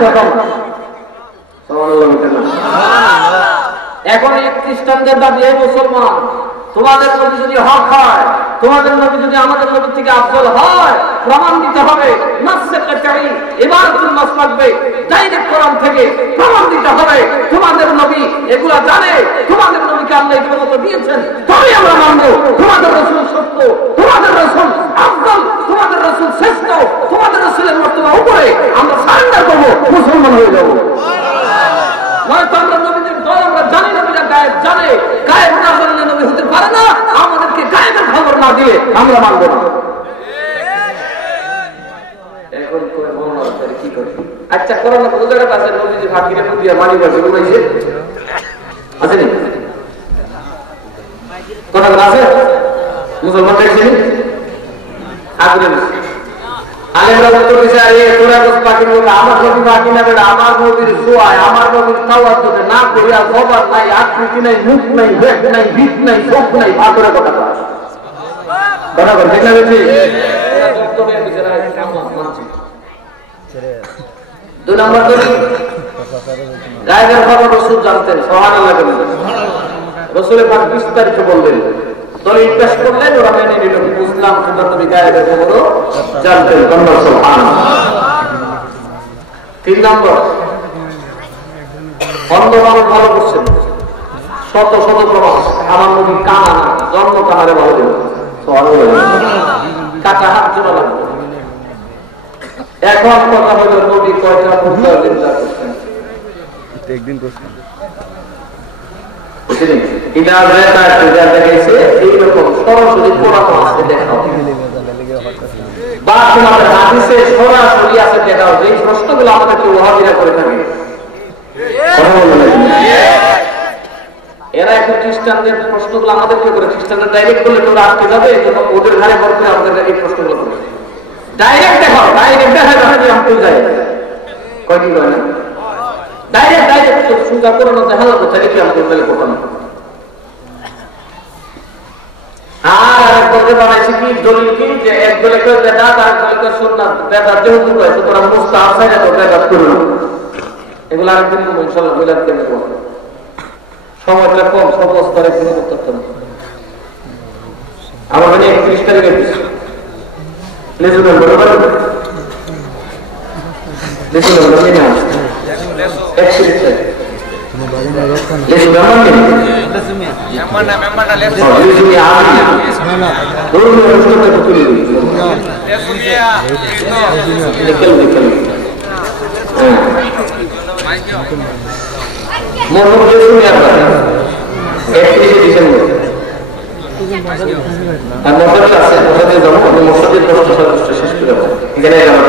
খতম। এখন এই খ্রিস্টানদের দাবি এই মুসলমান তোমাদের নবী যদি হক হয়, তোমাদের নবী যদি আমাদের নবী থেকে আফজল হয়, প্রমাণ দিতে হবে। নাসে কাতাই ইবাদতুল নাস লাগবে, ডাইরেক্ট কোরআন থেকে প্রমাণ দিতে হবে। তোমাদের নবী এগুলা জানে, তোমাদের নবীকে আল্লাহ এই ক্ষমতা দিয়েছেন, তবেই আমরা মানবো তোমাদের রাসূল সত্য, তোমাদের রাসূল আফজল, তোমাদের রাসূল শ্রেষ্ঠ, তোমাদের রাসূলের মর্যাদা উপরে। আমরা সারেন্ডার করবো, মুসলমান হয়ে যাবো। নয়তো আমরা নবীদের দল আমরা জানি নবীরা গায়েব জানে, গায়েব না জানলে নবী হতে পারে না। আমাদেরকে গায়েবের খবর না দিয়ে আমরা মানবো না। এখন কি করি? আচ্ছা করোনা বোঝার কাছে নবীজি ফাঁকিরে দিয়ে মানি বাসে ঘুমাইছে আছে নি? কথা আছে মুসলমান দেখছি আগ্রে আলেমরা উত্তর দিছে, আরে তোরা তো পাখির মতো আমার নবী বাকি না বেটা, আমার নবীর সোয়ায় আমার নবীর তাওয়াজ্জুদে না করিয়া জবান নাই, আকৃতি নাই, মুখ নাই, বেগ নাই, ভিত নাই, চোখ নাই, পাথরে কথা কয়। কথা বল ঠিক না বেশি? দুই নম্বর দলিল, গায়েবের খবর রাসূল জানতেন। সুবহানাল্লাহ বলেন। রাসূল পাক বিস্তারিত বললেন, দলিল পেশ করলেন, ওরা মেনে নিল। বুঝলাম সুন্দর নবী গায়েবের খবরও জানতেন। সুবহানাল্লাহ। তিন নম্বর, অন্ধ মানুষ ভালো করছেন, শত শত প্রমাণ। আমার নবী কানা না, জন্ম কানারে ভালো দিল। কাটা হাত জোড়া লাগবে। এখন কথা হইল নবী কয়টা মুদ্রা চিন্তা করছেন? একদিন করছেন এইরকম সরাসরি কোরআন আছে দেখাও, বা তোমাদের হাদিসে সরাসরি আছে দেখাও। এই প্রশ্নগুলো আমাদেরকে ওয়াহাবিরা করে থাকে। এরা এখন খ্রিস্টানদের প্রশ্নগুলো আমাদেরকে করে, খ্রিস্টানদের ডাইরেক্ট করলে তোমরা আটকে যাবে, এই জন্য ওদের ঘরে ভর করে আমাদের এই প্রশ্নগুলো করে। ডাইরেক্ট দেখাও, ডাইরেক্ট দেখা যাবে আমি যাই কয়দিন করে না, ডাইরেক্ট ডাইরেক্ট সুজা করে না দেখা যাবো তাহলে কি আমাদের মেলে করবো না। আর এক দলে বানাইছি কি দলিল কি, যে এক দলে কেউ বেদাত আর এক দলে কেউ সুন্নাত। বেদাত যেহেতু কয়েছে তোরা মুস্তাহাব চাই না, তো বেদাত করলো। এগুলো আরেকদিন করবো ইনশাআল্লাহ। বইলার কেমন করবো, সময়টা কম, সব স্তরে কোনো করতে না। আমার মানে 31 তারিখে লেজু মেম্বার বলবেন, লেজু মেম্বার নিয়ে আসছে 31 তারিখ লেজু মেম্বার নিয়ে মেম্বার না লেজু নিয়ে আসি না দূর দূর রুস্তে তো তুলে দিই লেজু নিয়ে নিকল নিকল মোর লেজু নিয়ে আসবে 31 ডিসেম্বর। আর মসজিদ আছে, মসজিদে যাবো, মসজিদের কষ্ট শেষ করে যাবো। এখানে আমার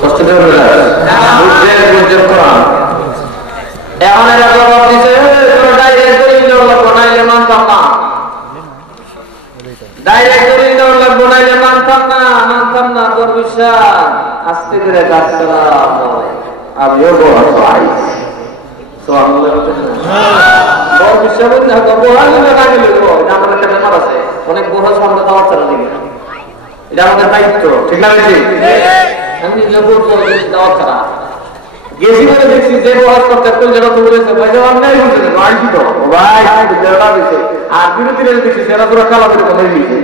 কষ্ট দেওয়া এখন এরা জবাব দিচ্ছে, ডাইরেক্ট দলিল দেওয়া লাগবো নাইলে মানতাম না, ডাইরেক্ট দলিল দেওয়া লাগবো নাইলে মানতাম না, মানতাম না। তোর বিশ্বাস আস্তে করে কাজ করা হয়। আমিও বড় ভাই অনেক বড় সামনে দেওয়ার চালা দিবে, এটা আমাদের দায়িত্ব। ঠিক না বেশি আমি দেওয়ার ছাড়া গেছি বলে দেখছি যে বহাজ করতে যেটা তো বলেছে ভাই অন্যায় বলছে ভাই কি তো ভাই আর বিরোধীরা দেখছি সেটা পুরো কালা করে কথা দিয়েছে।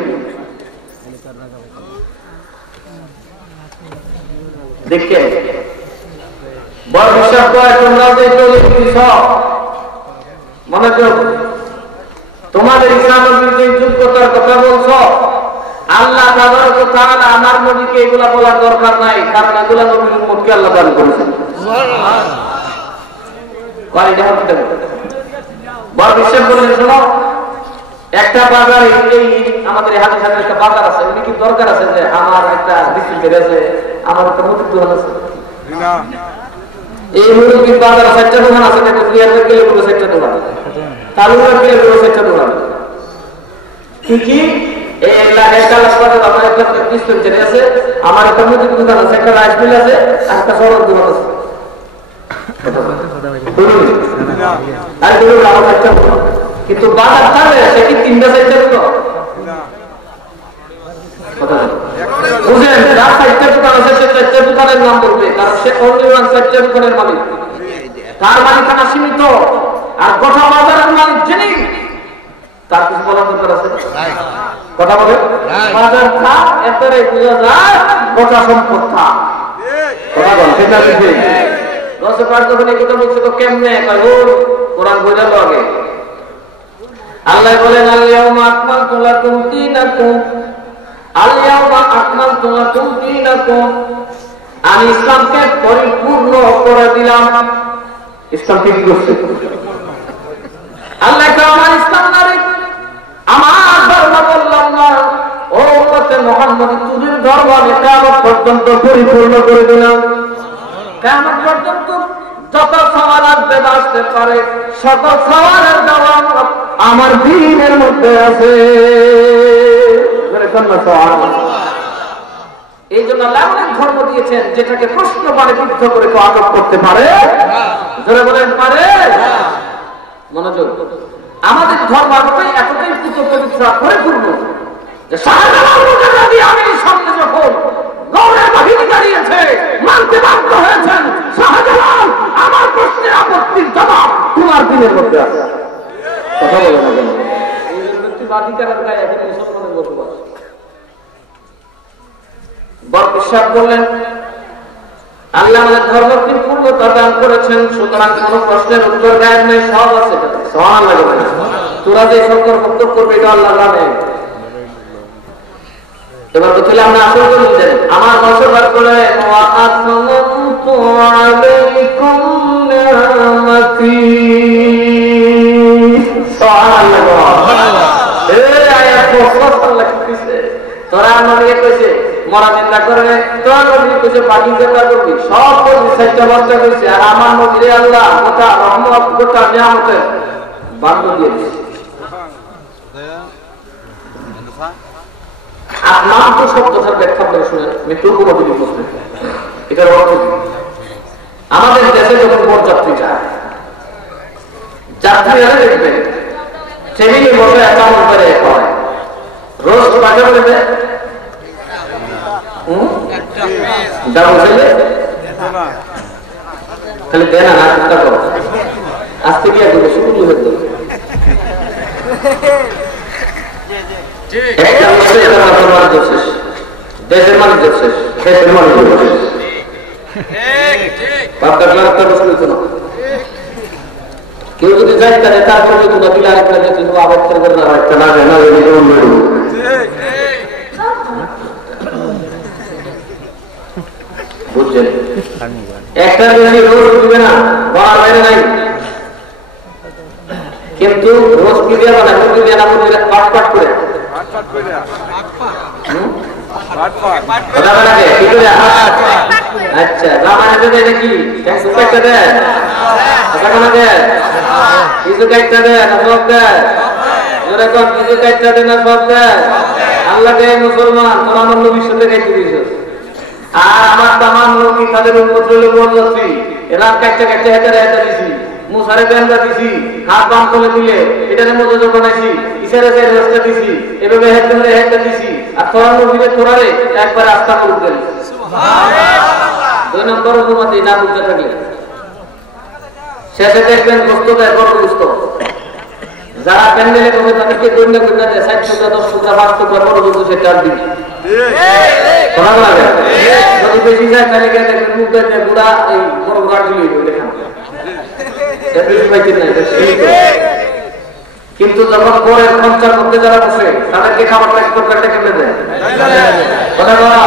দেখে বড় বিশ্বাস করে তোমরা যে মনোযোগ, তোমাদের ইসলামের যে যোগ্যতার কথা বলছো, আল্লাহ তাবারক ওয়া তাআলা আমার নবীকে এগুলা বলার দরকার নাই, কারণ এগুলা নবীর উম্মতকে আল্লাহ দান করেছেন। সুবহানাল্লাহ। বড় বিশ্বাস করে শোনো, একটা বাজার এই আমাদের হাতে সাথে একটা বাজার আছে, উনি কি দরকার আছে যে আমার একটা ডিস্ট্রিক্ট আছে, আমার একটা মুদির দোকান আছে না, এই মুরগির বাজার 4টা দোকান আছে, দেখো জিয়ারপুর গেলে পুরো 4টা দোকান, তালুকার গেলে পুরো 4টা দোকান। কি এই একটা হাসপাতাল আমার একটা ডিসপেন্সারি আছে, আমার একটা মুদির দোকান আছে, একটা রাইস মিল আছে, একটা সরল দোকান আছে। আর বলুন আমার একটা কিন্তু বাজার চালে সে কি 3টা 4টা দোকান কথা বুঝেন, যার 4টা দোকান আছে সে 4টা দোকানের নাম বলবে, কারণ সে অনলি ওয়ান 4টা দোকানের মালিক। তার মালিকানা সীমিত। আর গোটা বাজারের মালিক যিনি, তার কিছু বলার দরকার আছে? কথা বলে বাজার খা, এতরে বোঝা যায় গোটা সম্পদ খা। কথা বল, ঠিক আছে? দশে পাঁচ যখন এই কথা বলছে তো কেমনে? কোরআন বোঝা তো আগে। আল্লাহ বলেন আল-ইয়াউমা আকমালতু লাকুম দীনাকুম, আল-ইয়াউমা আকমালতু লাকুম দীনাকুম, আমি ইসলামকে পরিপূর্ণ করে দিলাম। ইসলামকে কি করছে? আল্লাহ আমার ইসলাম নারী, আমার ধর্ম বললাম না, ও উম্মতে মুহাম্মদী তুদের ধর্ম আমি কিয়ামত পর্যন্ত পরিপূর্ণ করে দিলাম। কিয়ামত পর্যন্ত যত সওয়াল আসতে পারে সকল সওয়ালের জবাব আমার দ্বীনের মধ্যে আছে। এই জন্য আল্লাহ অনেক ধর্ম দিয়েছেন যেটাকে প্রশ্ন মানে বিদ্ধ করে কেউ আটক করতে পারে। জোরে বলেন পারে। মনোযোগ, আমাদের ধর্ম এতটাই পুত পবিত্র পরিপূর্ণ যে আমির সামনে যখন গৌড়ের বাহিনী দাঁড়িয়েছে মানতে বাধ্য হয়েছেন, শাহজালাল আমার প্রশ্নের আপত্তির জবাব তোমার দিনের মধ্যে আছে। কথা বলে না কেন? এই ব্যক্তিবাদিতার গায়ে এখন মুসলমানের বসবাস। বিশ্বাস করলেন আল্লাহ আমাদের ধর্মকে পূর্ণতা দান করেছেন, সুতরাং কোন প্রশ্নের উত্তর গায়েব নেই, সব আছে। তোরা যে সকল বক্তব্য করবে এটা আল্লাহ জানে। এবার তো তাহলে আমরা আসল করে দিতেন আমার বসবাস করে তোরা নবীকে কইছে মরা চিন্তা করবে, তোরা নবীকে কইছে বাকি চিন্তা করবি, সব করবি, 4টা বাচ্চা কইছে। আর আমার নবীরে আল্লাহ গোটা রহমত গোটা নিয়ামতের বান্ড দিয়ে দিয়েছে। নাম তো শব্দটার ব্যাখ্যা করে শুনে মৃত্যুর কোনো দিন বুঝবে এটার অর্থ কি? আমাদের দেশে যখন বরযাত্রী যায়, যাত্রীরা দেখবে টেবিলে বসে একাউন্ট করে হয় রোজ বাজার দেবে খালি দেয় না, চিন্তা করো আজকে গিয়ে করবে শুরু হয়ে যাবে। দেশের মানুষ শেষ, দেশের মানুষ শেষ। কেউ যদি যাই তাহলে তার সঙ্গে তোমরা দিলে আরেকটা যেতে আবার আরেকটা না যায় না বুঝছেন? একটা রোজ দিবে না, বলার বাইরে নাই, কিন্তু রোজ কি দিয়ে না মুরগি দিয়ে না মুরগি পাট পাট করে আচ্ছা জামানা দেবে নাকি কিছু কাটতে দেয় কিছু কাটতে দেয় না সব দেয় যেরকম কিছু কাটতে দেয় না সব দেয়। আল্লাহ দেয় মুসলমান তোর আমার নবীর সাথে কাটতে দিয়েছিস, আর আমার তামাম নবী তাদের উন্মত হইলে বলছি এরা কাটতে কাটতে হেঁটে হেঁটে দিছি, মুসারে বেন্দা দিছি, হাত বাম করে দিলে এটার মধ্যে যখন আছি ইশারে চাই রাস্তা দিছি, এভাবে হেঁটে হেঁটে দিছি। আর তোরা নবীরে তোরারে একবার রাস্তা করে দিল। 2 নম্বর অনুমতি না বুঝতে থাকলে শেষে দেখবেন গোস্ত দেয় বড় গোস্ত, যারা প্যান্ডেলে বসে তাদেরকে গণ্য গণ্য দেয় 60 টাকা 10 টাকা 5 টাকা বড় গোস্ত সে 4 দিন যদি বেশি যায় তাহলে দেখবেন মুখ দেয় বুড়া এই বড় বুড়া ঢিলে দেখান। কিন্তু যখন পরের খরচার মধ্যে যারা বসে তাদেরকে খাবারটা এক প্রকারটা কেমনে দেয় কথা বলা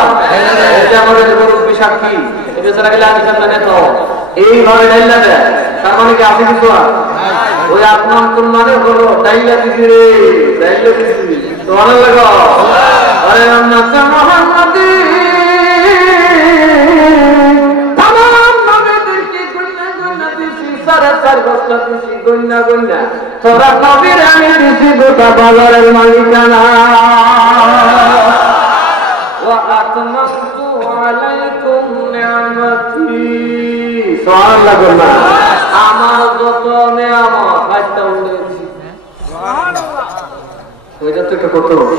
আমাদের গরুর সাক্ষী এছাড়া গেলে আমি সামনে নেতা এইভাবে ডাইলা দেয়। তার মানে কি আছে কিছু আর ওই আপনার কোন মানে হলো ডাইলা দিছি রে ডাইলা দিছি তো অনেক লাগো আরে আমরা মোহাম্মদী তোরা কবির আমি দিছি গোটা বাজারের মালিকানা আমার যত নিয়ামত ওইটা তো একটা করতে হবে।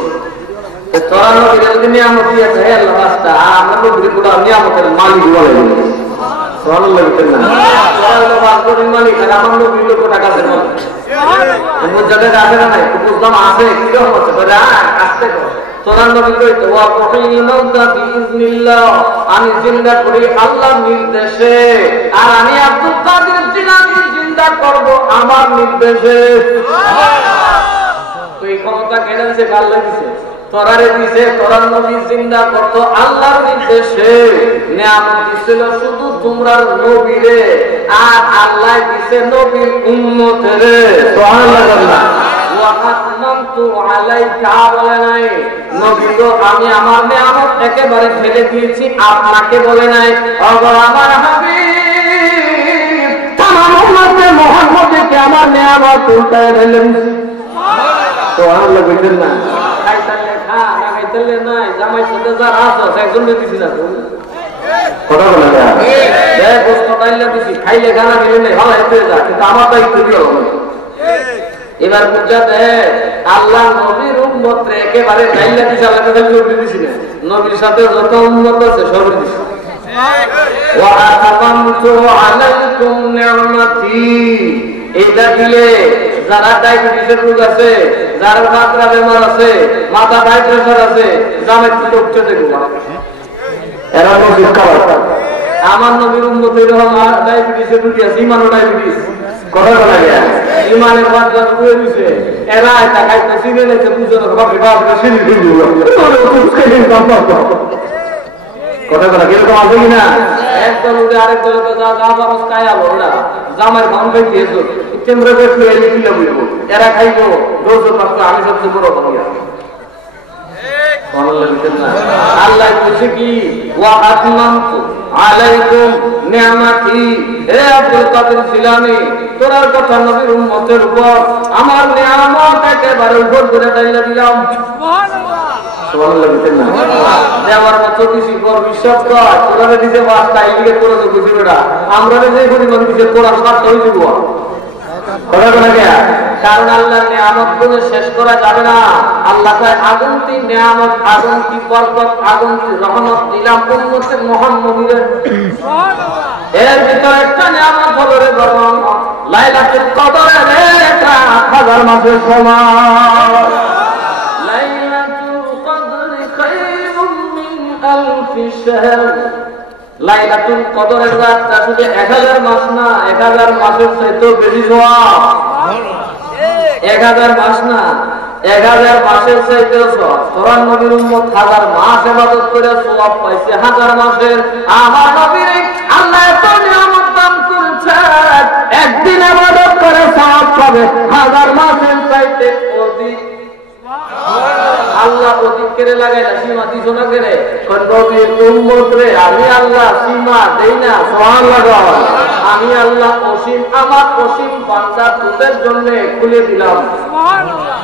তোরা নবীর যদি নিয়ামত দিয়েছে হে আল্লাহ রাস্তা আমরা নবীর পুরো নিয়ামতের মালিক বলে সুবহানাল্লাহ বলেন না তোরা হলো বাসগড়ির মালিক আর আমার নবীর লোক টাকা দেন মুজাদ্দিদ আছে না নাই বুঝলাম আছে কি রকম আছে বলে আস্তে কর তোরা নবী কইতো ওয়া কুহিল মাউতা বিইজনিল্লাহ আমি জিন্দা করি আল্লাহর নির্দেশে আর আমি আব্দুল কাদের জিলানী জিন্দা করব আমার নির্দেশে তো এই ক্ষমতা কেন যে আল্লাহ দিয়েছে তোরারে দিয়েছে তোরার নবী জিন্দা করতো আল্লাহর নির্দেশে নিয়ামত দিছিল শুধু তোমরার নবীরে আর আল্লাহ দিয়েছে নবীর উম্মতেরে সুবহানাল্লাহ ওয়া আতমামতু আলাইকা বলে নাই নবী তো আমি আমার নিয়ামত একেবারে ফেলে দিয়েছি আপনাকে বলে নাই ওগো আমার হাবিব तमाम উম্মতে মুহাম্মদকে আমার নিয়ামত উল্টায় দিলেন সুবহানাল্লাহ বলেন না খাইতালে খা না খাইতালে নাই জামাই সাথে যা রাত আছে একজন দিছি না কথা বলে না এ গোস্ত খাইলে দিছি খাইলে গানা দিলে নাই ভালো হয়ে যায় কিন্তু আমার দায়িত্ব দিও এবার বুঝাতে আল্লাহ নবীর উম্মত রে একেবারে খাইলে দিছি আল্লাহ কাছে জোর দিছি না নবীর সাথে যত উম্মত আছে সব দিছি ওয়া আতামামতু আলাইকুম নি'মাতি এটা দিলে যারা ডায়াবেটিসের রোগ আছে যারা মাত্রা বেমার আছে মাথা হাই প্রেসার আছে জামে কি উঠতে দেব এরা নবীর খাবার আমার নবীর উম্মতের রহমান ডায়াবেটিসের রোগী আছে ইমানও ডায়াবেটিস কথা বলা যায় ইমানের বাচ্চা রয়ে দিছে এরা এটা খাইতে চিনে নেছে বুঝলো বাপ বাপ চিনি দিল কথা বলা কিরকম আছে কিনা একদল উঠে আরেক দলকে যা যা বারস খায় আলো ওরা জামার ভান খাইতে এসো কেন্দ্র করতে এলে কি বলবো এরা খাইবো রোজ মাত্র আমি সবচেয়ে বড় ভাইয়া আল্লাহ বলছে কি ওয়া আতমামতু আলাইকুম নি'মাতি হে আব্দুল কাদের জিলানী তোরার কথা নবীর উম্মতের উপর আমার নিয়ামত একেবারে উপর করে দাইলা দিলাম সুবহানাল্লাহ সুবহানাল্লাহ বলেন না দেওয়ার মতো কিছু বড় বিশ্বাস কর তোরারে দিতে বাস্তা এইদিকে তোরা তো বুঝি বেটা আমরা যে পরিমাণ দিতে তোরা সাথে হই দিব কথা বলা গিয়া কারণ আল্লাহর নিয়ামত গুলো শেষ করা যাবে না আল্লাহ তাআলা আগন্তি নিয়ামত আগন্তি বরকত আগন্তি রহমত দিলাম উম্মতে মুহাম্মদীর সুবহানাল্লাহ এর ভিতর একটা নিয়ামত হলো রে বরং লাইলাতুল কদরের একটা 1000 মাসের সমান লাইলাতুল কদরি খায়রুম মিন আলফি শাহর লাইলাতুল কদরের রাতটা শুধু 1000 মাস না 1000 মাসের চাইতেও বেশি সওয়াব 1000 মাস না 1000 মাসের চাইতেও সওয়াব তোরা নবীর উম্মত 1000 মাস ইবাদত করে সওয়াব পাইছে 1000 মাসের আমার নবীর আল্লাহ এত নিয়ামত দান করেছেন একদিন ইবাদত করে সওয়াব পাবে 1000 মাসের চাইতে অধিক আল্লাহ অধিক করে লাগাইলা সীমা দিছ না করে নবীর উম্মত রে আমি আল্লাহ সীমা দেই না সুবহানাল্লাহ আমি আল্লাহ অসীম আমার অসীম বান্দা তোদের জন্য খুলে দিলাম সুবহানাল্লাহ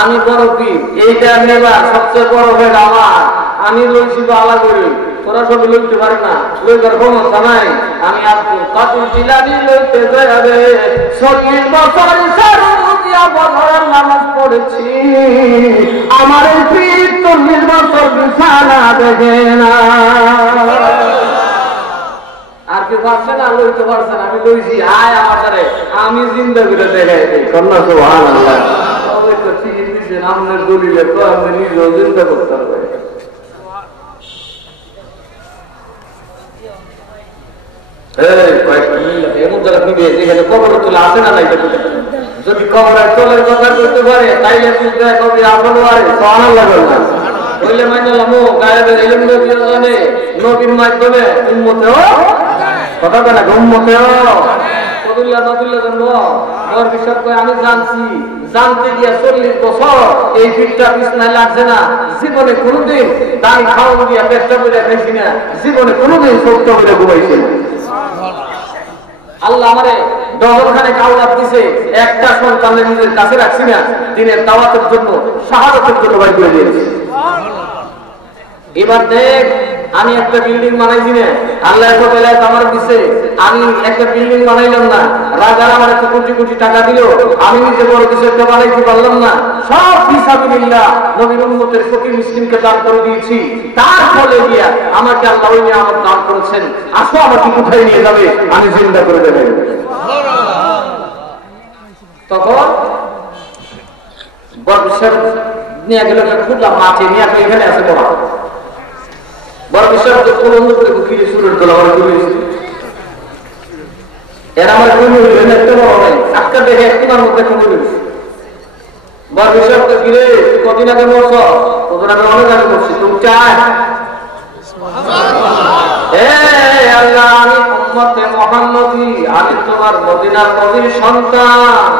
আমি বড় কি এইটা নেবা সবচেয়ে বড় ভেদ আমার আমি লইছি বালা করি তোরা সব লইতে পারে না লইবার ক্ষমতা নাই আমি আব্দুল কাদের জিলানী লইতে যাবে 40 বছর সারুদিয়া বছরের নামাজ পড়েছি আমার এই পীর 40 বছর বিছানা দেখে না আর কি পারছে না লইতে পারছে না আমি লইছি আয় আমার সাথে আমি জিন্দা করে দেখাই দিই কন্যা সুবহানাল্লাহ ওই তো ঠিক দিছে আমাদের দলিলে তো আমি নিজেও জিন্দা করতে হবে যদি কবরের তলের কথা করতে পারে তাইলে কবি আপন বললে মাইনালাম গায়েবের ইলম জানে নবীর মাধ্যমে উম্মতেও কথা বলে উম্মতেও কদুল্লাহ নদুল্লাহ জানবো আমার বিশ্বাস করে আমি জানছি জানতে গিয়া 40 বছর এই ফিটটা বিছনায় লাগছে না জীবনে কোনোদিন দান খাওয়া গিয়া পেটটা করে খাইছি না জীবনে কোনোদিন সত্য করে ঘুমাইছি না আল্লাহ আমারে ডজনখানে কাউলাত দিছে একটা সন্তানের নিজের কাছে রাখছি না দিনের দাওয়াতের জন্য শাহাদাতের জন্য বাইর করে দিয়েছি এবার দেখ আমি একটা বিল্ডিং বানাইছি না আল্লাহ এত বেলায় আমার দিছে আমি একটা বিল্ডিং বানাইলাম না রাজা সরকার আমার এত কোটি কোটি টাকা দিল, আমি নিজে বড় কিছু একটা বানাইতে পারলাম না, সব ফিসাবিলিল্লাহ নবীর উম্মতের ফকির মিসকিনকে দান করে দিয়েছি, তার ফলে গিয়া আমাকে আল্লাহ ওই নিয়ামত দান করেছেন, আসো আমাকে কোথায় নিয়ে যাবে, আমি জিন্দা করে দেবেন। তখন বড় বিশ্বের নিয়ে গেল খুবলা মাঠে নিয়ে আসলে এখানে আছে বড় বড় বিশ্বের বন্ধ করে কিনে সুরের তোলা আমার ঘুরিয়েছে, এরা আমার ঘুরি হইলেন একটা বড় নাই, আজকে দেখে একটিবার মধ্যে ঘুরি হয়েছে। বড় বিশ্বের তো কিরে কদিন আগে বলছ, ওদের আমি অনেক আগে করছি, তুমি চায় আল্লাহ আমি উম্মতে মুহাম্মদী, আমি তোমার মদিনার নবীর সন্তান,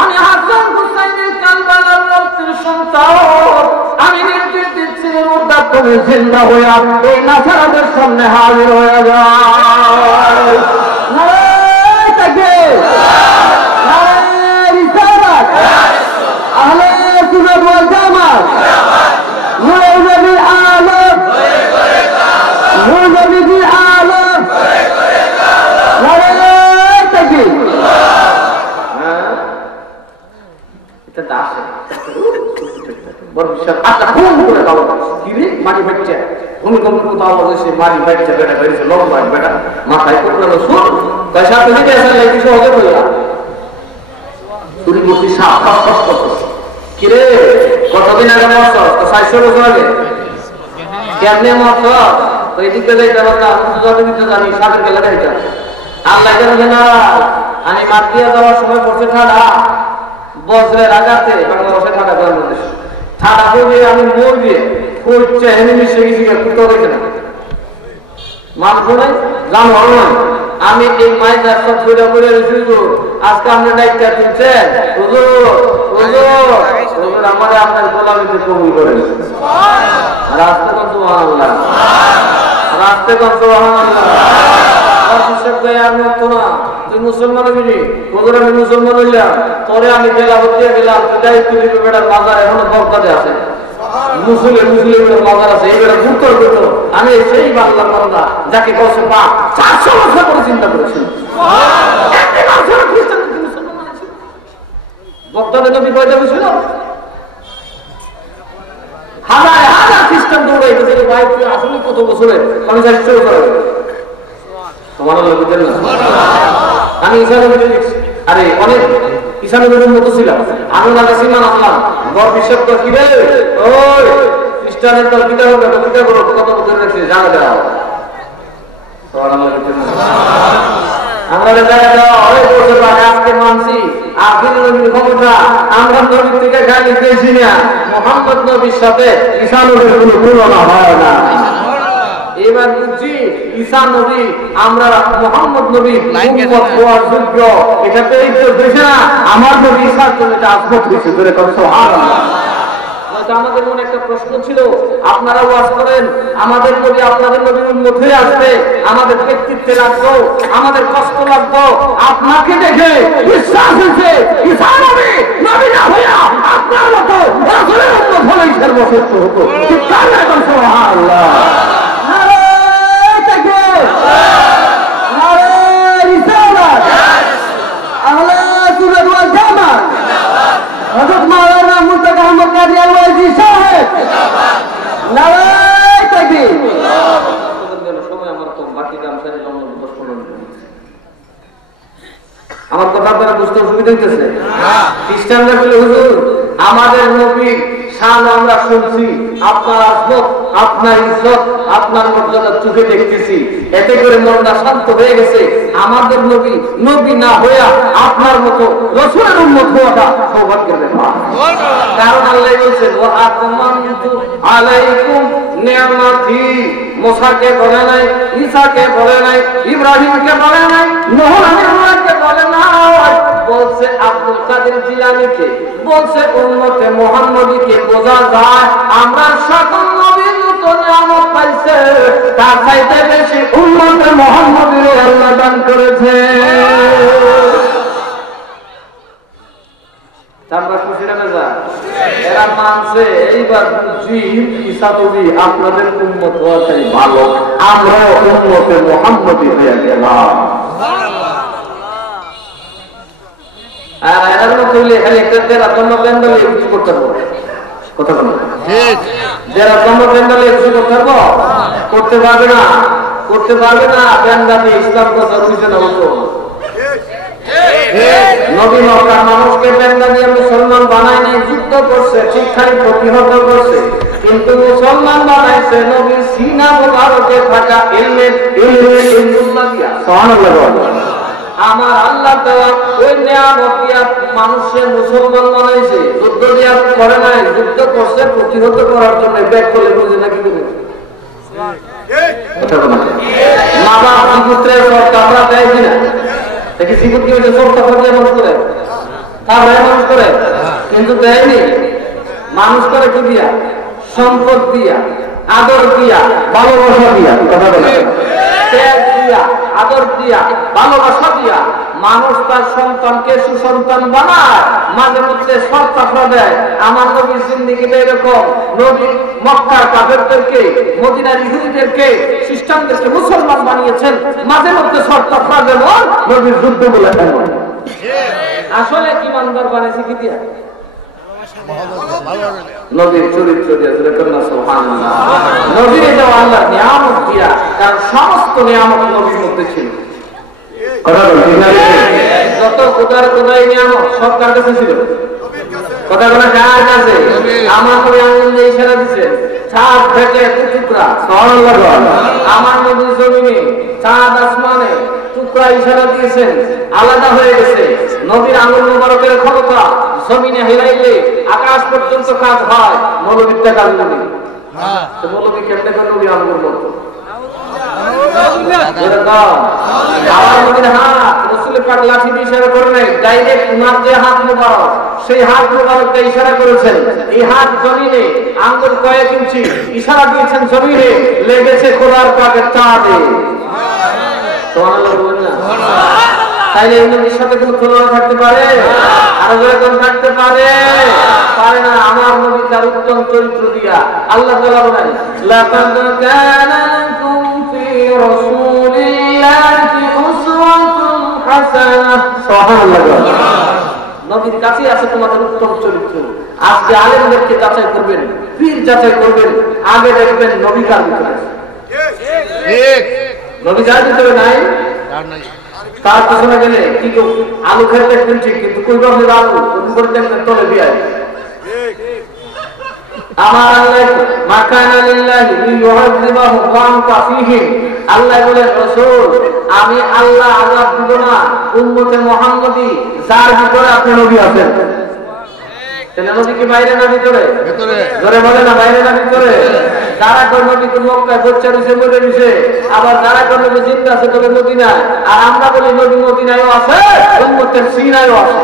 আমি হাসান হুসাইনের কারবালার রক্তের সন্তান, আমি নির্দেশ দিচ্ছি মুর্দাত তুমি জিন্দা হইয়া এই নাসারাদের সামনে হাজির হয়ে যায়। নারায়ে তাকবীর, নারায়ে রিসালাত, আহলে সুন্নাত ওয়াল জামাত, মুজাহিদুল আলম, মুজাহিদুল আলম, নারায়ে তাকবীর। এটা দাসে বড় বিশাল আচ্ছা কোন করে দাও কি রে মাটি বাচ্চা ভূমিকম্প কোথাও বলেছে মাটি বাচ্চা বেটা বেরিয়েছে লম্বা বেটা মাথায় কোটলানো সুর তাই সাথে দিকে আসলে লাগি সহজে বললা চুরি করতে সাপ সাপ করতেছে কি রে কতদিন আগে মরছ তো 600 বছর আগে কেমনে মরছ তো এদিকে যাইতে পারতা যতদিন তো জানি সাথে গেলে যাইতা আল্লাহ জানে না আমি মার দিয়ে যাওয়ার সময় পড়ছে ঠাডা বজ্রের আঘাতে বাংলাদেশে ঠাডা বাংলাদেশ ঠাডা করে আমি মরবে করছে এমনি মিশে গেছি কুত্তা দেখে না মানুষ নয় জানোয়ার নয় আমি এই মাইক রাস্তা ঘুরে ঘুরে রয়েছি আজকে আপনার দায়িত্ব তুলছেন হুজুর হুজুর হুজুর আমাদের আপনার গোলামিতে কবুল করেন রাস্তা কোন সুবহানাল্লাহ রাস্তা কোন সুবহানাল্লাহ তুই মুসলমান হবি হুজুর আমি মুসলমান হইলাম পরে আমি জেলা হতে গেলাম দায়িত্ব দিবে বেটার বাজার এখনো বরকাতে আছে মুসলিমের বাজার আছে এই বেটা উত্তর করতো আমি সেই বাংলার বাংলা যাকে কৌশল পা 400 বছর করে চিন্তা করেছি বক্তাদের নবী কয়টা বসছিল হাজার হাজার খ্রিস্টান দৌড়াইতেছে ভাই তুই আসলে কত বছরে আমি 400 বছর আমি ঈসা নবীকে দেখছি আরে অনেক ঈসা নবীর মতো ছিলাম আমি ওনাকে সীমান আসলাম বড় বিশ্বাস কর কি রে ওই খ্রিস্টানের তোর পিতা হবে তো পিতা করো কত বছর রাখছি জানা দেওয়া আমরা জায়গা দেওয়া অনেক বছর আগে আজকে মানছি আখির নবীর ক্ষমতা আমরা নবীর থেকে গালি পেয়েছি না মুহাম্মদ নবীর সাথে ঈসা নবীর কোনো তুলনা হয় না এবার বুঝছি ঈসা নবী আমরা মুহাম্মদ নবী উম্মত হওয়ার যোগ্য এটাতে এই তো দেখে না আমার নবী ঈসার জন্য এটা আজমত হয়েছে ধরে কত সুবহানাল্লাহ আমাদের মনে একটা প্রশ্ন ছিল আপনারা ওয়াজ করেন আমাদের নবী আপনাদের নবীর উম্মত হয়ে আসবে আমাদের ব্যক্তিত্বে লাগতো আমাদের কষ্ট লাগতো আপনাকে দেখে বিশ্বাস হয়েছে ঈসা নবী নবী না হইয়া আপনার মতো রাসূলের উম্মত হলেই সর্বশ্রেষ্ঠ হতো ঠিক তাই না সুবহানাল্লাহ আমার কথা আপনারা বুঝতে অসুবিধা হইতেছে খ্রিস্টানরা বলে হুজুর আমাদের নবী শান আমরা শুনছি আপনার আজমত আপনার ইজ্জত আপনার মর্যাদা চোখে দেখতেছি এতে করে মনটা শান্ত হয়ে গেছে আমাদের নবী নবী না হইয়া আপনার মতো রাসূলের উম্মত হওয়াটা সৌভাগ্যের ব্যাপার কারণ আল্লাহ বলেছেন ওয়া আকমালতু আলাইকুম নিয়ামতি মুসাকে বলে নাই ঈসাকে বলে নাই ইব্রাহিমকে বলে নাই নূহ আলাইহিসসালামকে বলে নাই বলছে আব্দুল কাদের জিলানীকে বলছে উম্মতে মুহাম্মদীকে বোঝা যায় আমরা সকল নবীর মতো নিয়ামত পাইছে তার চাইতে বেশি উম্মতে মুহাম্মদীর আল্লাহ দান করেছে আমরা খুশি না যা এরা মানছে আছে এইবার বুঝি ঈসা নবী আপনাদের উম্মত হওয়াটাই ভালো, আমরা উম্মতে মুহাম্মদী হয়ে গেলাম। আর এরকম কইলে খালি একটা যারা জন্ম প্যান্ডালে কিছু করতে পারবো, কথা বলো ঠিক, যারা জন্ম প্যান্ডালে কিছু করতে পারবো, করতে পারবে না, করতে পারবে না। প্যান্ডালে ইসলাম কথা হইছে না হতো নবী মক্কার মানুষকে প্যান্ডা দিয়ে মুসলমান বানায় নাই, যুদ্ধ করছে, শিক্ষায় প্রতিহত করছে, কিন্তু মুসলমান বানাইছে নবীর সিনা মোবারকে থাকা ইলমুল্লাহ দিয়া। সুবহানাল্লাহ। আমার আল্লাহ তাআলা ওই নিয়ামত দিয়া মানুষের মুসলমান বানাইছে, যুদ্ধ দিয়া করে নাই, যুদ্ধ করছে প্রতিহত করার জন্য। ব্যাক করলে বুঝে নাকি তুমি মা বাপ পুত্রের সব কাপড়া দেয় কিনা দেখি, জীবন কি হয়েছে সব কাপড় দিয়ে মানুষ করে, তারপরে মানুষ করে, কিন্তু দেয়নি। মানুষ করে কি দিয়া? সম্পদ দিয়া, আদর দিয়া, ভালোবাসা দিয়া, কথা বলে ত্যাগ দিয়া, আদর দিয়া, ভালোবাসা দিয়া মানুষ তার সন্তানকে সুসন্তান বানায়। মাঝে মধ্যে শর্তাফা দেয়। আমার নবীর জিন্দেগিতে এরকম, নবী মক্কার কাফেরদেরকে, মদিনার ইহুদিদেরকে, খ্রিস্টানদেরকে মুসলমান বানিয়েছেন। মাঝে মধ্যে শর্তাফা যেমন নবীর যুদ্ধ বলে তেমন। আসলে ইমানদার বানিয়েছে কি দিয়া? নবীর চরিত্র দিয়া। সুবহানাল্লাহ। নবীর দেওয়া আল্লাহর নিয়ামত দিয়া, কারণ সমস্ত নিয়ামত নবীর মধ্যে ছিল। কথা বল ঠিক না? যত খোদার খোদাই নিয়ামত সব কার কাছে ছিল? কথা বলা কার কাছে? আমার নবী আঙ্গুল দিয়ে ইশারা দিয়েছেন, চাঁদ থেকে টুকরা। সুবহানাল্লাহ। আমার নবী জমিনে, চাঁদ আসমানে টুকরা ইশারা দিয়েছেন, আলাদা হয়ে গেছে। নবীর আঙ্গুল মুবারকের ক্ষমতা জমিনে হিলাইলে আকাশ পর্যন্ত কাজ হয়, মৌলবীরটা কাজ নেই। মৌলবী কেমনে করে নবী আঙ্গুল মতো? আমার নবীর হাত রাসূল পাক লাঠি দিয়ে ইশারা করে নাই, ডাইরেক্ট উনার যে হাত মুবারক, সেই হাত মুবারককে ইশারা করেছেন। এই হাত জমিনে আঙ্গুল কয়েক ইঞ্চি ইশারা দিয়েছেন, জমিনে লেগেছে খোদার পাকের চাঁদে। সুবহানাল্লাহ বলেন না? তাইলে এই নবীর সাথে কোনো তুলনা থাকতে পারে? আর যখন থাকতে পারে পারে না। আমার নবী তার উত্তম চরিত্র দিয়া আল্লাহ তাআলা বলেন, লাকাদ কানা লাকুম ফি রাসূলিল্লাহি উসওয়াতুন হাসানাহ। সুবহানাল্লাহ। নবীর কাছে আছে তোমাদের উত্তম চরিত্র। আজকে আলেমদেরকে যাচাই করবেন, পীর যাচাই করবেন, আগে দেখবেন নবী কার ভিতরে আছে। ঠিক, নবী যার ভিতরে নাই, তার পেছনে গেলে কি আলু খেয়ে দেখবেন ঠিক, কিন্তু কই ভাবে আলু করে দেখবেন তলে দিয়ে। আমার আল্লাহ মাকানা লিল্লাহি লিইউযিবাহু ওয়া আনতা ফীহিম। আল্লাহ বলেন, রাসূল আমি আল্লাহ আযাব দিব না উম্মতে মুহাম্মদী যার ভিতরে আপনি নবী আছেন। তাহলে নবী কি বাইরে না ভিতরে? ভিতরে। জোরে বলে না বাইরে না ভিতরে? যারা কোন নবী মক্কায় বচ্চা রয়েছে, মরে রয়েছে, আবার যারা কোন নবী জিন্দা আছে তবে মদিনায়। আর আমরা বলি নবী মদিনায়ও আছে, উম্মতের সিনায়ও আছে।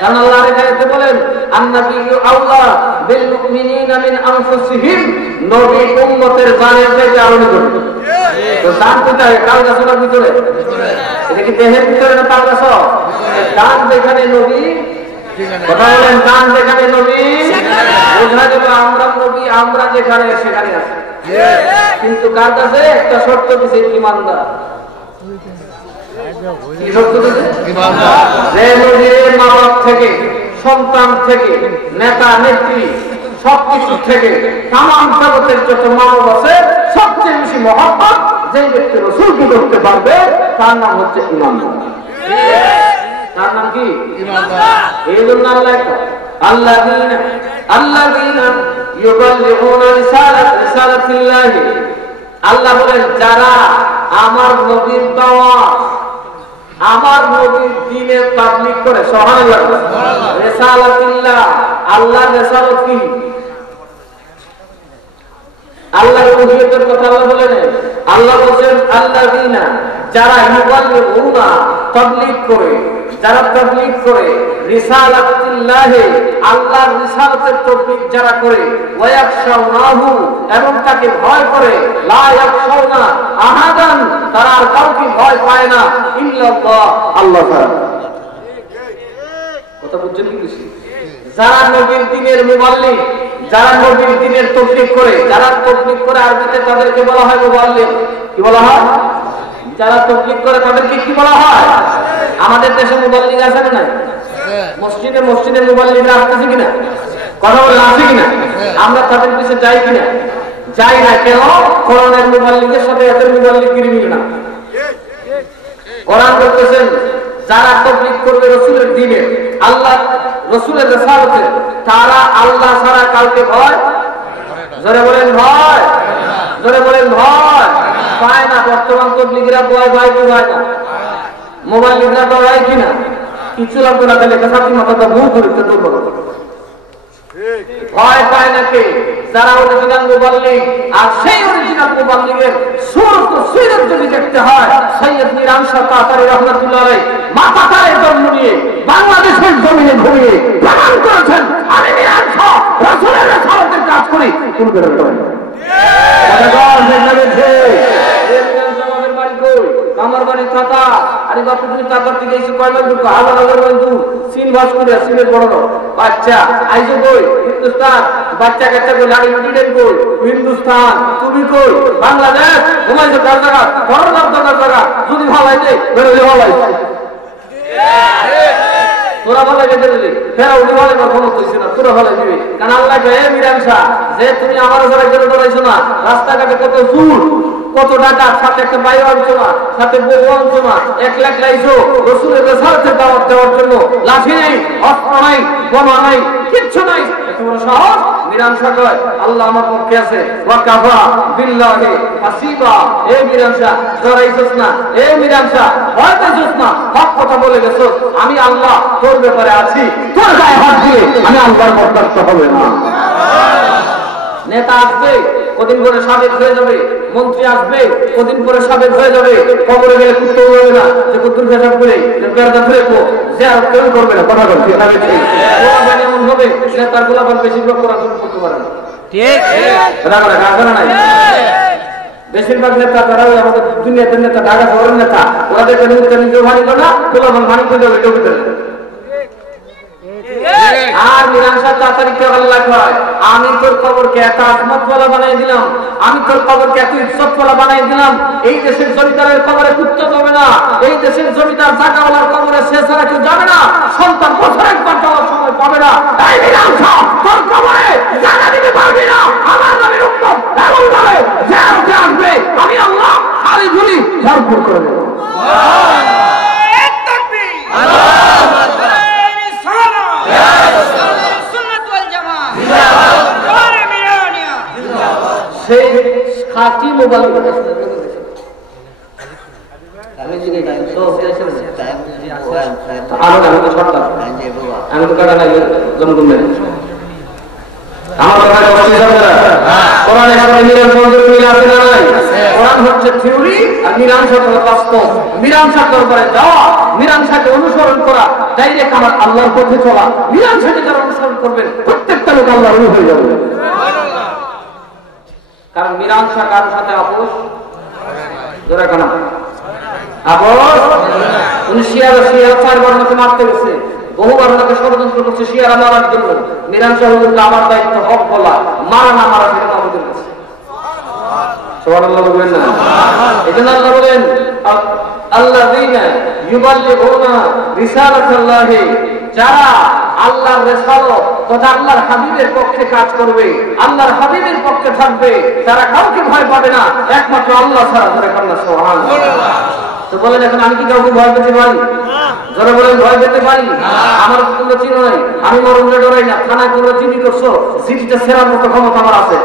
কারণ আল্লাহ এখানে বলেন, আন্নাবিয়্যু আওলা বিল মুমিনিনা মিন আনফুসিহিম। নবী উম্মতের জানের চাইতে আরো নিকট। তো জান কোথায়? কাল গাছের ভিতরে। এটা কি দেহের ভিতরে না তাল গাছ? জান যেখানে নবী, কথা বলেন, জান যেখানে নবী, বোঝা গেল আমরা নবী, আমরা যেখানে সেখানে আছি। কিন্তু কার কাছে একটা শর্ত দিয়েছে, ইমানদার। যে নবীর মা বাপ থেকে, সন্তান থেকে, নেতা নেত্রী, সবকিছু থেকে তামাম জগতের যত মানব আছে, সবচেয়ে বেশি মহব্বত যে ব্যক্তি রাসূলকে করতে পারবে তার নাম হচ্ছে ইমানদার। তার নাম কি? ইমানদার। এই জন্য আল্লাযীনা ইউবাল্লিগুনা রিসালাতিল্লাহ। আল্লাহ বলেন, যারা আমার নবীর দাওয়াত, আমার নবীর দ্বীনের তাবলীগ করে। সুবহানাল্লাহ। রিসালাতিল্লাহ, আল্লাহর রিসালাত কি? আল্লাহর উলুহিয়তের কথা আল্লাহ বলেন। আল্লাহ বলেন, আল্লাযীনা, যারা ইউবাল্লিগুনা তাবলীগ করে, যারা তাবলীগ করে, রিসালাতিল্লাহ, আল্লাহর রিসালাতের তাবলীগ যারা করে, ওয়া ইয়াখশাউনাহু, এবং তাকে ভয় করে, লা ইয়াখশাউনা আহাদান, তারা আর কাউকে ভয় পায় না, ইল্লাল্লাহ, আল্লাহ ছাড়া। কথা বুঝছেন কি? যারা নবীর দ্বীনের মুবাল্লিগ, যারা নবীর দ্বীনের তাবলীগ করে, যারা তাবলীগ করে আরবিতে তাদেরকে বলা হয় মুবাল্লিগ। কি বলা হয়? যারা তাবলীগ করে তাদেরকে কি বলা হয়? আমাদের দেশে মুবাল্লিগ আছে না? মসজিদে মসজিদে মুবাল্লিগরা আসছে কিনা? কথা বলে আছে কিনা? আমরা তাদের পিছে যাই কিনা? যাই না। কেন? কোরআনের মুবাল্লিগের সাথে এদের মুবাল্লিগগিরি মিলে না। কোরআন বলতেছেন যারা তাবলীগ করবে রাসূলের দ্বীনের, আল্লাহ রাসূলের রিসালাতের, তারা আল্লাহ ছাড়া কাউকে ভয়, জোরে বলেন ভয়, জোরে বলেন ভয় পায় না। বর্তমান তাবলীগীরা ভয় পায় কি পায় না? মুবাল্লিগরা তো হয় কিনা? কিছু লাগবে না, তাহলে কাছাকাছি মাথাটা ভুল করতে দুর্বল ভয় পায় নাকি? যারা অরিজিনাল মুবাল্লিগ, আর সেই অরিজিনাল মুবাল্লিগের সুরত সিরত যদি দেখতে হয়, সৈয়দ মিরান শাহ তাতারী রাহমাতুল্লাহ আলাইহি মাথায় জন্ম নিয়ে বাংলাদেশের জমিনে ঘুমিয়ে প্রমাণ করেছেন আমি মিরান শাহ রাসূলের রিসালাতের কাজ করি। কোন বেরোতে পারে আমার বাড়ি থাকা। আরে বাপু তুমি টাকার থেকে এসে কয় মাস দূর? হাজার হাজার মাইল দূর। চীন ভাস করে চীনের বড় বাচ্চা আইসো কই? হিন্দুস্তান। বাচ্চা কাচ্চা কই? লাড়ি ব্রিটেন কই? হিন্দুস্তান। তুমি কই? বাংলাদেশ। ঘুমাইছো কার জায়গা? করোনার জায়গা। যদি ভালো হয়েছে বেরোলে ভালো হয়েছে। তোরা ভালো গেছে দিলি ফেরা উঠে ভালো ক্ষমতা হয়েছে না, তোরা ভালো দিবি। কারণ আল্লাহ মিরান শাহ যে তুমি আমার ঘরে কেন ডরাইছো না? রাস্তাঘাটে কত চুর, কত টাকা, সাথে একটা বায়ু আনছো না, সাথে বউ আনছো না, 1 লাখ লাইছো রাসূলের রিসালাতের দাওয়াত দেওয়ার জন্য। লাঠি নেই, অস্ত্র নাই, বোমা নাই, কিচ্ছু নাই। এত বড় সাহস মিরান শাহ কয় আল্লাহ আমার পক্ষে আছে। ওয়া কাফা বিল্লাহি হাসিবা। এই মিরান শাহ ডরাইছস না, এই মিরান শাহ ভয় পাইছস না, হক কথা বলে গেছস। আমি আল্লাহ তোর ব্যাপারে আছি, তোর গায়ে হাত দিয়ে আমি আল্লাহর বরদাস্ত হবে না। নেতা আসবে কদিন পরে সাবেক হয়ে যাবে, মন্ত্রী আসবে কদিন পরে সাবেক হয়ে যাবে, কবরে গেলে কুত্তেও হবে না যে কুত্তুর পেশাব করে পেয়ারটা ধরে যে আর কেউ করবে না। কথা বলছি এমন হবে সে তার গোলাপান বেশিরভাগ করা শুরু করতে পারে না। ঠিক নাই? বেশিরভাগ নেতা তারাও আমাদের দুনিয়াতে নেতা, ঢাকা শহরের নেতা, ওরা দেখে নিজেও ভারী না, গোলাপান ভারী করে যাবে কেউ ভিতরে। আর মিরান শাহ তাতারীকে আল্লাহ কয় আমি তোর কবরকে এত আজমতওয়ালা বানাই দিলাম, আমি তোর কবরকে এত ইজ্জতওয়ালা বানাই দিলাম। এই দেশের জমিদারের কবরে কুত্তা যাবে না, এই দেশের জমিদার জাকাওয়ালার কবরে সে ছাড়া কেউ যাবে না, সন্তান বছর একবার যাওয়ার সময় পাবে না। এই মিরান শাহ তোর কবরে জায়গা দিতে পারবি না। আমার নবীর উম্মত এমন ভাবে যে আসবে আমি আল্লাহ খালি ঝুলি ভরপুর করে দেব। সেই খাঁটি মুবাল্লিগ আমি তো কাটা নাই জমগুন মেরে আমার কোরআনের সাথে মিলান সংযোগ মিল আছে না নাই? কোরআন হচ্ছে থিওরি আর মিরান শাহ হলো বাস্তব। মিরান শাহ দরবারে যাওয়া, মিরান শাহকে অনুসরণ করা, ডাইরেক্ট আমার আল্লাহর পথে চলা। মিরান শাহকে যারা অনুসরণ করবেন প্রত্যেকটা লোক আল্লাহর রূহ হয়ে যাবে। কারণ মিরান শাহ কারোর সাথে আপোষ ধরে কেন আপোষ? উনি শিয়ারা 4 বর্ণকে মারতে গেছে, বহুবার ওনাকে ষড়যন্ত্র করছে শিয়ারা মারার জন্য। মিরান শাহ হুজুরকে আমার দায়িত্ব হক বলা, মারা না মারা সেটা আমাদের কাছে। সুবহানাল্লাহ বলবেন না? এজন্য আল্লাহ বলেন আল্লাযীনা ইউবাল্লিগুনা রিসালাতাল্লাহি, যারা আল্লাহর রিসালাত তথা আল্লাহর হাবিবের পক্ষে কাজ করবে, আল্লাহর হাবিবের পক্ষে থাকবে, তারা কাউকে ভয় পাবে না একমাত্র আল্লাহ ছাড়া। ধরে কান্না সুবহানাল্লাহ। তো বলেন এখন আমি কি কাউকে ভয় পেতে পারি? যারা বলেন ভয় পেতে পারি, আমার কোনো চিহ্ন নাই, আমি মরণে ডরাই না। থানায় তোমরা জিডি করছো, জিডিটা সেরার মতো ক্ষমতা আমার আছে।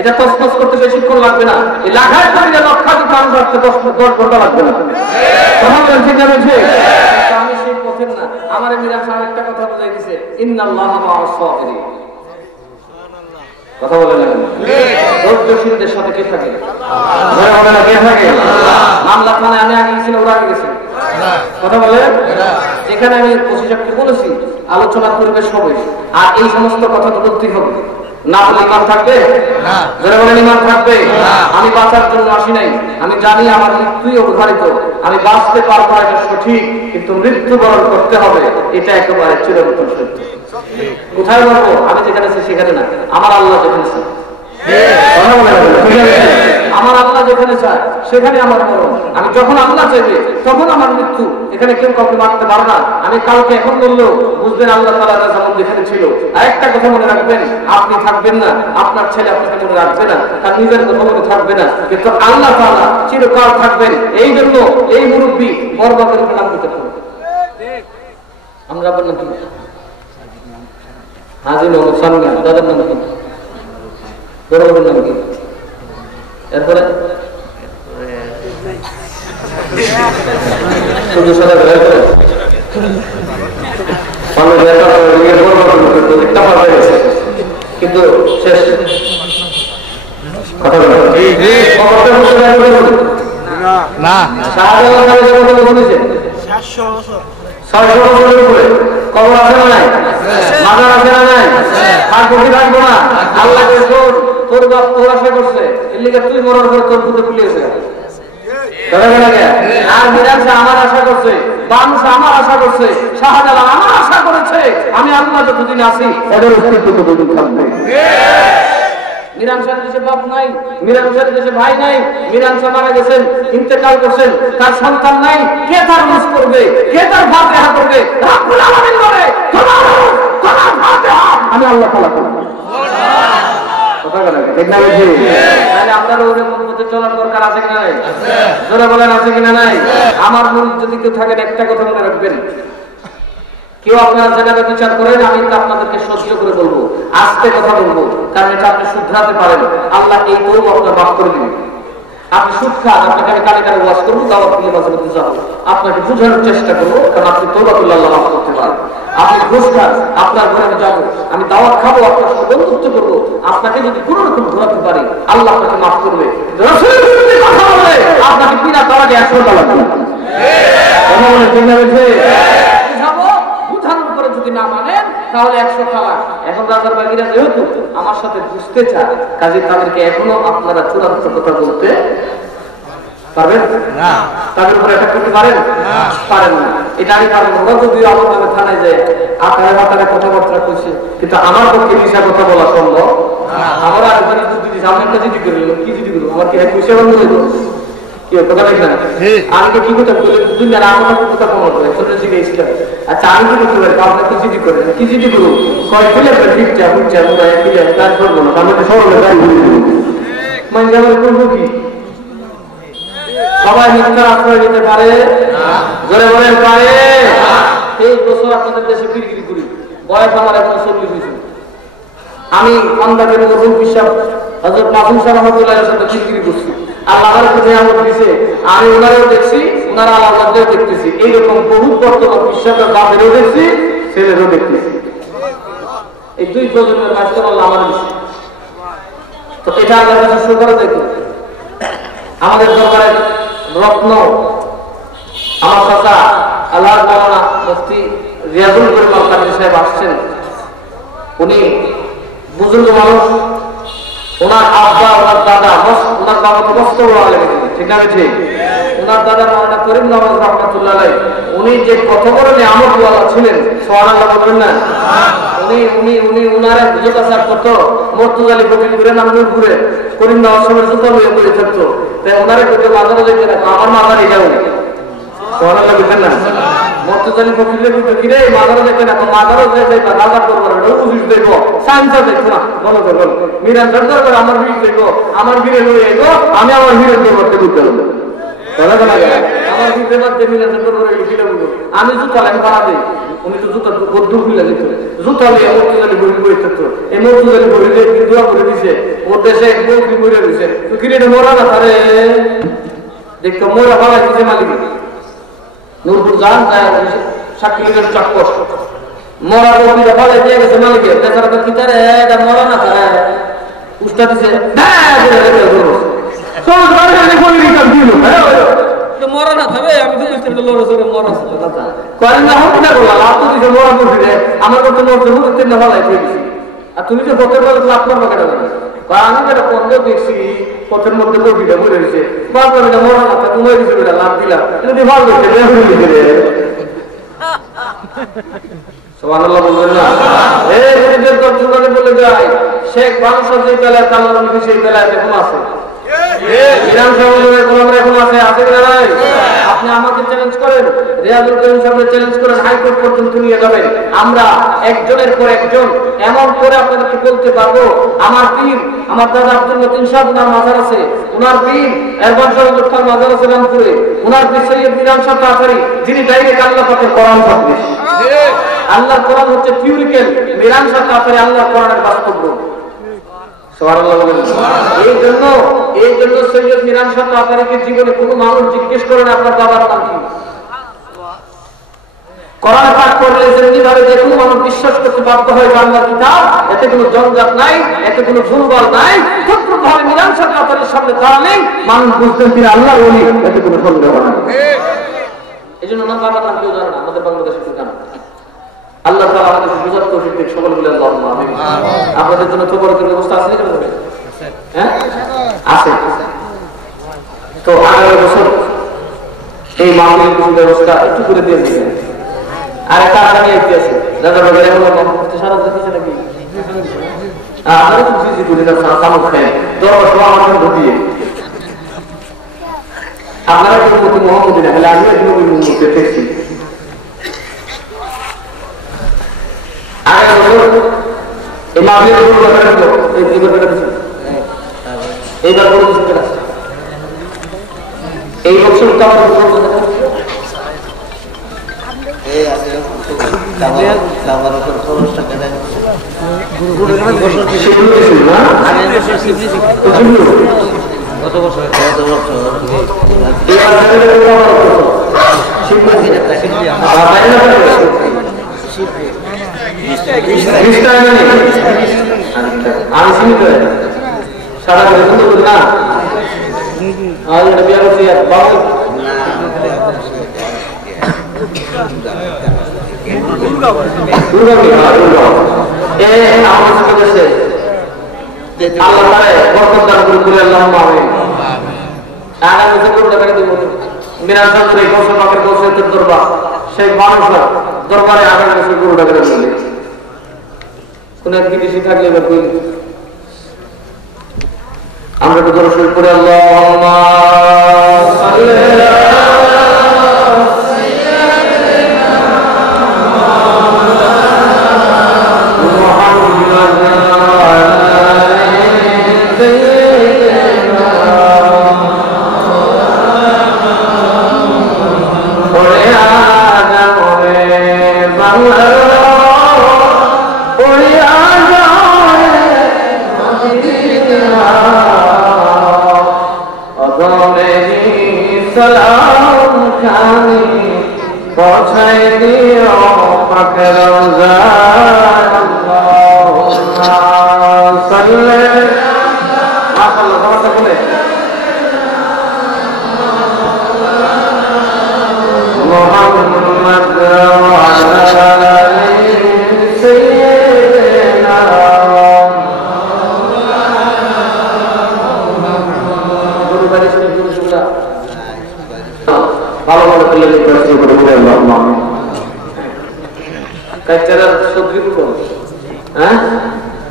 এটা তসতস করতে বেশিক্ষণ লাগবে না, এই লাখায় পড়লে লক্ষাধিক মানুষ আসতে 10 ঘন্টা লাগবে না। ঠিক আছে? আমি সেই পথের না। আমার মিরান শাহ একটা কথা বলে গেছে, ইন্নাল্লাহা মা'আস সাবিরিন। কথা বলে না? ধৈর্যশীলদের সাথে কে থাকে? কে থাকে? মামলা থানায় আমি আগে গেছি, ওরা আগে গেছে। কথা বলে? এখানে আমি 25 বলেছি আলোচনার পরিবেশ হবে, আর এই সমস্ত কথা তো বলতেই হবে। না হলে ইমান থাকবে না, যারা বলেন ইমান থাকবে না। আমি বাঁচার জন্য আসি নাই, আমি জানি আমার মৃত্যুই অবধারিত, আমি বাঁচতে পারবো না এটা সঠিক, কিন্তু মৃত্যুবরণ করতে হবে এটা একেবারে চিরন্তন সত্য। কোথায় বলবো? আমি যেখানে আছি সেখানে না, আমার আল্লাহ যেখানে চায়, আমার আল্লাহ যেখানে চায় সেখানে আমার মরণ। আমি যখন আল্লাহ চাইবে তখন আমার মৃত্যু। এখানে কেউ কাউকে মারতে পারে না। আমি কালকে এখন বললেও বুঝবেন আল্লাহ তাআলা যেমন যেখানে ছিল। আর একটা কথা মনে রাখবেন, আপনি থাকবেন না, আপনার ছেলে আপনাকে মনে রাখবে না, তার নিজের কথা মনে থাকবে না, কিন্তু আল্লাহ তাআলা চিরকাল থাকবেন। এই জন্য এই মুরব্বী বরবাদের উপর নাম দিতে হবে। আমরা বললাম কি হাজি মোহাম্মদ সামনে দাদার নাম কি, বরবাদের নাম কি, এরপরে কিন্তু শেষ কথা না, 600 বছরের উপরে কবর আছে না নাই, মাজার আছে না নাই, আর বসে থাকবো না। আল্লাহকে তোর বাপ তোর আশা করছে, এর লিগে তুই মরার পরে তোর পুঁতে পুলিয়েছে। আর মিরাজ আমার আশা করছে, বাদশা আমার আশা করছে, শাহজালাল আমার আশা করেছে। আমি আল্লাহ যতদিন আছি এদের অস্তিত্ব ততদিন থাকবে। মিরান শাহের দেশে বাপ নাই, মিরান শাহের দেশে ভাই নাই, মিরান শাহ মারা গেছেন, ইন্তেকাল করছেন, তার সন্তান নাই, কে তার রুজ করবে, কে তার ফাতিহা করবে? রব্বুল আলামিন বলে তোমার ফাতিহা আমি আল্লাহ তাআলা করব। কথা বলেন ঠিক না বুঝি? তাহলে আপনার ওরকম পথে চলার দরকার আছে কিনা নাই? জোরে বলেন আছে কিনা নাই? আমার মুরিদ যদি কেউ থাকেন একটা কথা মনে রাখবেন, কেউ আপনারা জায়গাটা বিচার করেন, আমি আপনাদেরকে সহ্য করে বলবো, আস্তে কথা বলবো, কারণ এটা আপনি শুধরাতে পারেন। আল্লাহ এই তৌবা আপনার মাফ করে দিবেন। আপনি সুদ খান, আপনাকে আমি কানে কানে ওয়াজ করবো, দাওয়াত দিলে মাঝে মধ্যে যাবো, আপনাকে বুঝানোর চেষ্টা করবো, কারণ আপনি তৌবা করলে আল্লাহ মাফ করতে পারেন। আপনি ঘুষ খান, আপনার ঘরে আমি যাবো, আমি দাওয়াত খাবো, আপনার সাথে বন্ধুত্ব করবো, আপনাকে যদি কোন রকম ঘোরাতে পারি আল্লাহ আপনাকে মাফ করবে। রাসূলের বিরুদ্ধে কথা বলে আপনাকে বিনা তলাকে 100 টাকা দিবে। কথা বলে ঠিক না বেঠে? যদি না মানেন তাহলে 100 টাকা। এখন রাজার বাগিরা যেহেতু আমার সাথে বুঝতে চায়, কাজে তাদেরকে এখনো আপনারা চূড়ান্ত কথা বলতে পারবেন না, তাদের উপরে এটা করতে পারেন পারেন না। এটা আমি কারণ ওরা যদি আমার নামে থানায় যায় আপনারা মাথায় কথাবার্তা করছে, কিন্তু আমার পক্ষে মিশা কথা বলা সম্ভব। আমরা যদি সামনে একটা জিডি করে কি জিডি করবো, আমার কি পয়সা বন্ধ হয়ে যাবো? আমি তো কি কথা বলে দুনিয়ার আমার কথা কমার ছোট শিখেছিলাম। আচ্ছা আমি কি করতে পারি? আপনার কি জিডি করে কি জিডি করবো? কয় ফেলে ঠিকঠাক বুঝছে কাজ করবো না, আমি তো সরলে মানে আমার করবো কি? সবাই মিথ্যার আশ্রয় নিতে পারে, জোরে বলেন পারে। 23 বছর আপনাদের দেশে বিক্রি করি, বয়স আমার এখন 40 হয়েছে। আমি খন্দাকের মরহুম বিশ্বাস হযরত মাসুম সাহেব রহমাতুল্লাহর সাথে বিক্রি করছি। আল্লাহ আমাকে নিয়ামত দিয়েছে, আমি ওনারাও দেখছি, ওনারা আল্লাহকেও দেখতেছি। এইরকম বহু বর্তমান বিশ্বাসের বাপেরও দেখছি, ছেলেরও দেখতেছি। এই দুই প্রজন্মের মাঝখানে আল্লাহ আমার দিচ্ছে। তো এটা আল্লাহর কাছে শুকর দেখো। আমাদের দরবারের রত্ন আমার চাচা আল্লাহর মাওলানা মুফতি রিয়াজুল করিম আল কাদের সাহেব আসছেন। উনি বুজুর্গ মানুষ, ওনার আব্বা ওনার দাদা ওনার বাবা তো মস্ত বড় আলেম, ঠিক না ঠিক? ওনার দাদা মাওলানা করিম নওয়াজ রহমাতুল্লাহ আলাইহি উনি যে কত বড় নিয়ামতওয়ালা ছিলেন, সুবহানাল্লাহ বলবেন না? উনি উনি উনি ওনার জুতা সার করতো, মর্তুজালি ফকির ঘুরে নাম ঘুরে করিম নওয়াজ সাহেবের জুতা লইয়া পড়ে থাকতো। তাই ওনারে কিন্তু বাজারে যেতে না, আমার মাথার এটাও সুবহানাল্লাহ বলবেন না? মর্তুজালি ফকিরের কিন্তু কিরে মাজারও যেতে না, মাজারও যাই না, রাজা করবো না, উচিত দেখবো, সাইন্সও দেখবো না, বলো তো বলো মিরান দরকার করে আমার ভিড় দেখবো, আমার ভিড়ে লইয়ে এগো, আমি আমার ভিড়ের দরবারতে ঘুরতে হবে। আমার ভিড়ে বাদতে মিরান দরকার করে লিখিটা বলবো, আমি জুতা আমি ভাড়া দিই। উনি তো জুতা বদ্ধ খুলে দিত, জুতা নিয়ে মর্তুজালি বই বই থাকতো। এই মর্তুজালি বই দিয়ে দোয়া করে দিছে, ওর দেশে বই বইরে দিছে, তো কিরে মোরা না তারে দেখতো মোরা ভাড়া দিছে মালিক নূরপুর যান সাক্ষীর চক্কর মরা বই ভাড়া দিয়ে গেছে মালিকের দেখার কি তারে এটা মরা না তারে উস্তা দিছে মরা না থাকবে। আমি তো মরা কয়েন না হোক না বললাম, আপনি দিছে মরা বসে আমার করতে মরতে হতে না ভালাই পেয়েছি। আর তুমি যে পথের মধ্যে লাভ করবো কেন? আমি যেটা পণ্য দেখছি পথের মধ্যে বটিটা বলে রয়েছে, বাচ্চাটা মরা না তুমি লাভ দিলাম যদি ভালো বলে যায় শেখ বাংলাদেশ যে বেলায় কাল্লা সেই বেলায় এখন আছে, আপনি আমাকে চ্যালেঞ্জ করেন, রিয়াজুল করিম সাহেবের চ্যালেঞ্জ করেন, হাইকোর্ট পর্যন্ত নিয়ে যাবেন। আমরা একজনের পর একজন এমন করে আপনাদেরকে বলতে পারবো, আমার পীর, আমার দাদা আব্দুল মতিন সাহেব ওনার মাজার আছে, ওনার পীর এরবান সাহেব খান মাজার আছে রামপুরে, ওনার পীর সৈয়দ মিরান শাহ তাফারি, যিনি ডাইরেক্ট আল্লাহ পাকের কোরআন পড়বেন। আল্লাহর কোরআন হচ্ছে থিওরিক্যাল, মিরান শাহ তাফারি আল্লাহর কোরআনের বাস্তব রূপ। এই জন্য সৈয়দ মিরান শাহ তাফারিকে জীবনে কোনো মানুষ জিজ্ঞেস করেন আপনার বাবার নাম কি। কোরআন পাঠ করলে যেমনিভাবে যে কোনো মানুষ বিশ্বাস করতে বাধ্য হয় বাংলার কিতাব, এতে কোনো জঞ্জাট নাই, এতে কোনো ভুলভাল নাই, ভাবে মিরান শাহ তাফারির সামনে দাঁড়ালেই মানুষ বুঝতেন তিনি আল্লাহর ওলি, এতে কোনো সন্দেহ নাই। এই জন্য ওনার বাবার নাম কেউ জানে না আমাদের বাংলাদেশের ঠিকানা। আল্লাহ তাআলা আমাদের বুঝার তৌফিক দিক, সকলে বলে আল্লাহুম্মা আমিন। আপনাদের জন্য তো বড় ব্যবস্থা আছে না? হ্যাঁ আছে। তো আগামী বছর এই মাহফিলের ব্যবস্থা একটু করে দিয়ে দিবেন। আর একটা আগামী একটি আছে দাদা বাজারে হলো করতে সারা দিচ্ছে নাকি আপনারা তো বুঝি করে না সামক খায় তো আমার ঢুকিয়ে আপনারা কি মতো মোহাম্মদ না হলে আমি একটু মুখে দেখছি। আগামী বছর এই মাহফিলের ব্যাপারে এই ব্যাপারটা এইবার বড় কিছু আছে এই বছর তো আমার আমি সীমিত সারা না বিয়া করছি বাবু দরবারে আগামী বছর গরু টাকা কোন এক বিদেশি থাকলে এবার করি আমরা তো দর্শন করে আল্লাহুম্মা সাল্লি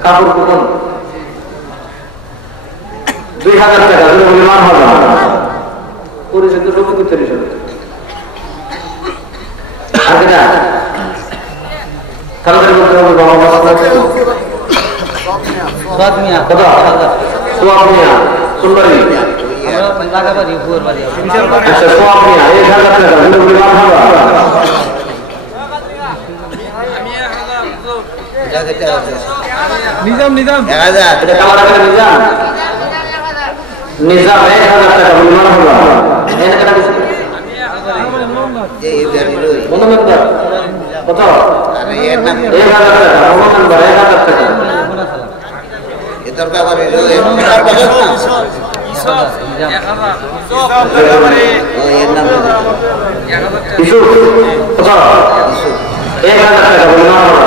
কাপড় কুপন 2000 টাকা পরিমাণ হবে পরিচিত লোক 30 হবে আগে না তাহলে বলতে হবে বাবা সোয়াদ মিয়া কত সোয়াদ মিয়া সুন্দরী আমরা লাগাবাড়ি ফুরবাড়ি আচ্ছা সোয়াদ মিয়া 1000 টাকা পরিমাণ হবে নিজাম নিজাম 1000 এটা কালা টাকা নিজাম নিজাম 1000 টাকা পরিমাণ হলো এর টাকা দিছি এই বেরিলই কোন নাম্বার কত আরে এর নাম 1000 টাকা কোন নাম্বার 1000 টাকা এ দরকার আবার এই সব 1000 সব এবারে ও এর নাম ইস্যু কত 1000 টাকা পরিমাণ হলো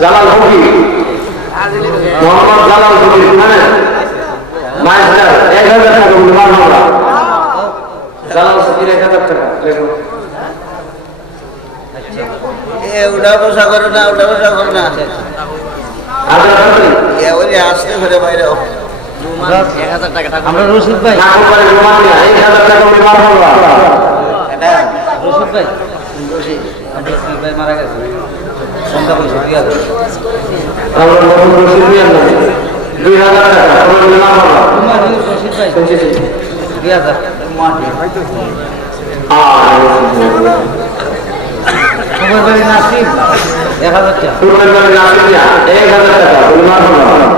Jalal hockey Mohammad Jalal hockey master 1000 টাকা অনুমান হলো জালাল হকির 1000 টাকা উঠা বসা করো না ওই আসতে ঘরে বাইরে 1000 টাকা আমরা রশিদ ভাই রশিদ ভাই মারা গেছে সন্ধ্যা পয়সা 2000 টাকা রশিদ ভাই 2000 তোমার বাড়ি নাসিব 1000 টাকা তোমার বাড়ি নাসিব 1000 টাকা অনুমান হলো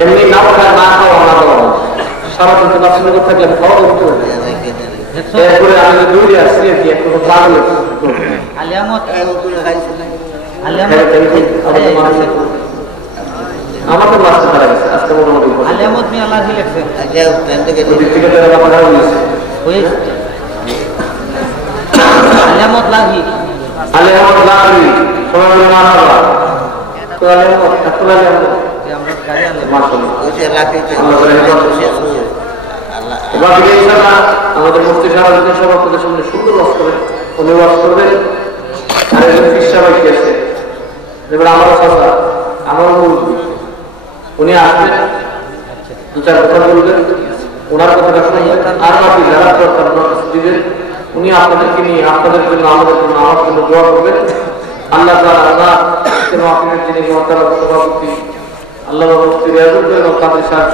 এমনি না খাওয়া না খাওয়া সারা দিন থাকলে খাওয়া এরপরে আমি দৌড়ে আসছি আর কি একটু পাগল আমার তো মাস্টার মারা গেছে আজকে মোটামুটি আলিয়ামত মি আল্লাহ লিখছে আলিয়ামত লাহি সোনালী মারহাবা তো আলিয়ামত আসলে আলিয়ামত যে আমরা গাড়ি আনলাম মাশাআল্লাহ ওই যে লাফি আমাদের মুফতি সাহেব যদি সব আপনাদের সামনে সুন্দর ওয়াজ করেন উনি ওয়াজ করবেন আর একজন পীর সাহেব কি আছে যেমন আমারও চাচা আমারও মুরব্বি উনি আসবেন দু চার কথা বলবেন ওনার কথাটা শুনবেন আর বাকি যারা দরকার দিবেন উনি আপনাদেরকে নিয়ে আপনাদের জন্য আমাদের জন্য আমার জন্য দোয়া করবেন আল্লাহ তাআলা আল্লাহ কেন আপনাদের যিনি মহতারাম সভাপতি আল্লাহ মুফতি রিয়াজুল করিম কাদের সাহেব